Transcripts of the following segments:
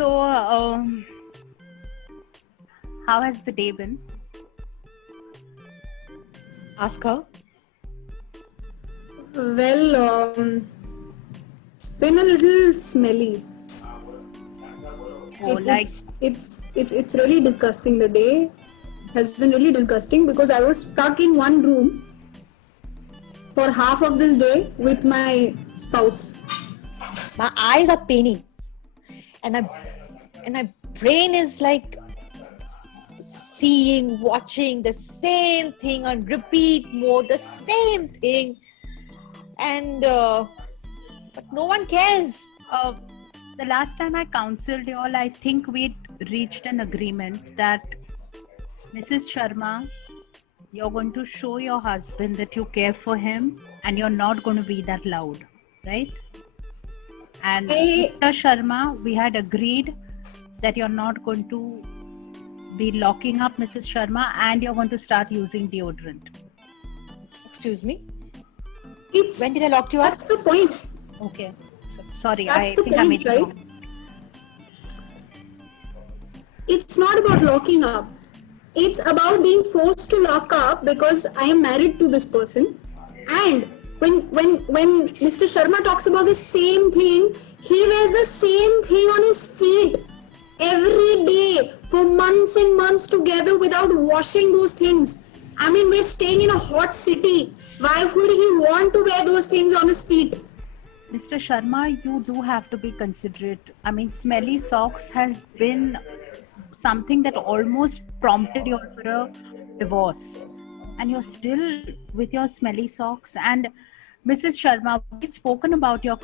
So, how has the day been? Ask her. Well, been a little smelly. Oh, It's really disgusting. The day has been really disgusting because I was stuck in one room for half of this day with my spouse. My eyes are paining, and my brain is like seeing, watching the same thing on repeat mode, the same thing, and but no one cares. the last time I counseled you all, I think we'd reached an agreement that Mrs. Sharma, you're going to show your husband that you care for him and you're not going to be that loud, right? And Mr. Sharma, we had agreed that you're not going to be locking up Mrs. Sharma and you're going to start using deodorant. Excuse me? It's, When did I lock you up? That's the point. Okay. So, sorry, That's I the think I point, made it right? wrong. It's not about locking up. It's about being forced to lock up because I am married to this person. And when Mr. Sharma talks about the same thing, he wears the same thing on his feet every day for months and months together without washing those things. I mean, we're staying in a hot city. Why would he want to wear those things on his feet? Mr. Sharma, you do have to be considerate. I mean, smelly socks has been something that almost prompted you for a divorce. And you're still with your smelly socks. And Mrs. Sharma, we've spoken about your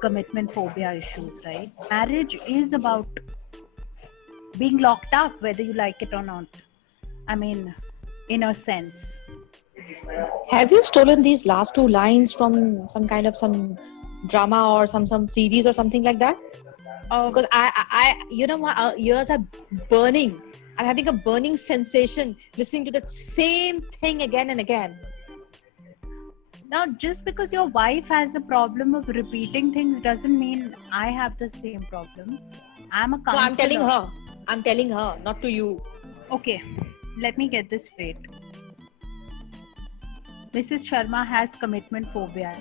commitment phobia issues, right? Marriage is about being locked up, whether you like it or not. I mean, in a sense. Have you stolen these last two lines from some kind of some drama or some series or something like that? Because I you know, my ears are burning. I'm having a burning sensation listening to the same thing again and again. Now, just because your wife has a problem of repeating things doesn't mean I have the same problem. I'm a No, counselor. I'm telling her, not to you. Okay, let me get this straight. Mrs. Sharma has commitment phobia.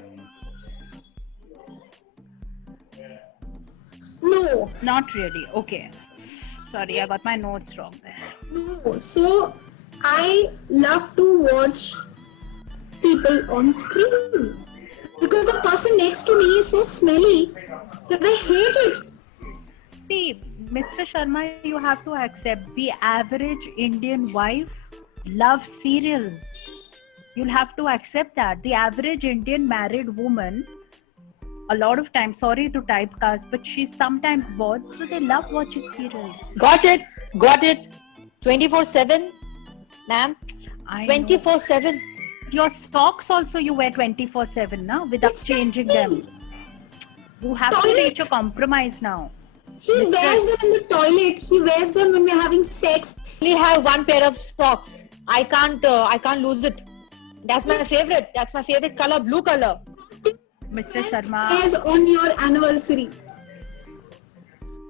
No. Not really. Okay. Sorry, I got my notes wrong there. No. So I love to watch people on screen because the person next to me is so smelly that I hate it. See, Mr. Sharma, you have to accept the average Indian wife loves serials. You'll have to accept that. The average Indian married woman, a lot of times, sorry to typecast, but she's sometimes bored, so they love watching serials. Got it. 24/7, ma'am. I know. 24/7. Your socks also you wear 24/7 now without changing them. You have to reach a compromise now. He wears them in the toilet. He wears them when we're having sex. I only have one pair of socks. I can't lose it. That's my favorite. That's my favorite color, blue color. Mr. Sharma, Wears on your anniversary.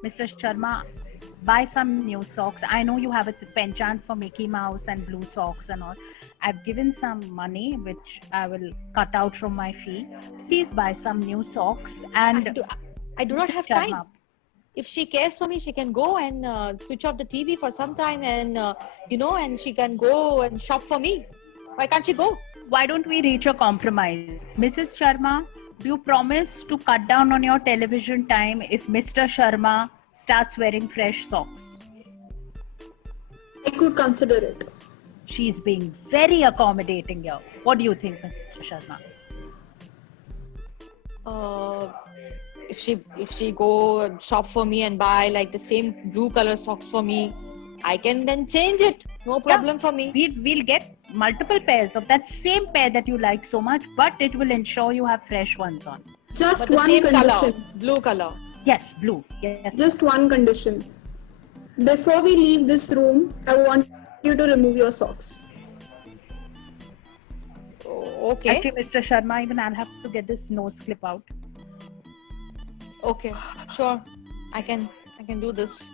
Mr. Sharma, buy some new socks. I know you have a penchant for Mickey Mouse and blue socks and all. I've given some money, which I will cut out from my fee. Please buy some new socks. And I do not Mr. have Sharma, time. If she cares for me, she can go and switch off the TV for some time and, and she can go and shop for me. Why can't she go? why don't we reach a compromise? Mrs. Sharma, do you promise to cut down on your television time if Mr. Sharma starts wearing fresh socks? I could consider it. She's being very accommodating here. What do you think, Mr. Sharma? If she go and shop for me and buy like the same blue color socks for me, I can then change it. No problem for me. We'll get multiple pairs of that same pair that you like so much, but it will ensure you have fresh ones on. Just But the one same condition. color, blue color. Yes, blue. Yes. Just one condition. Before we leave this room, I want you to remove your socks. Okay. Actually, Mr. Sharma, even I'll have to get this nose clip out. Okay. Sure. I can I can do this.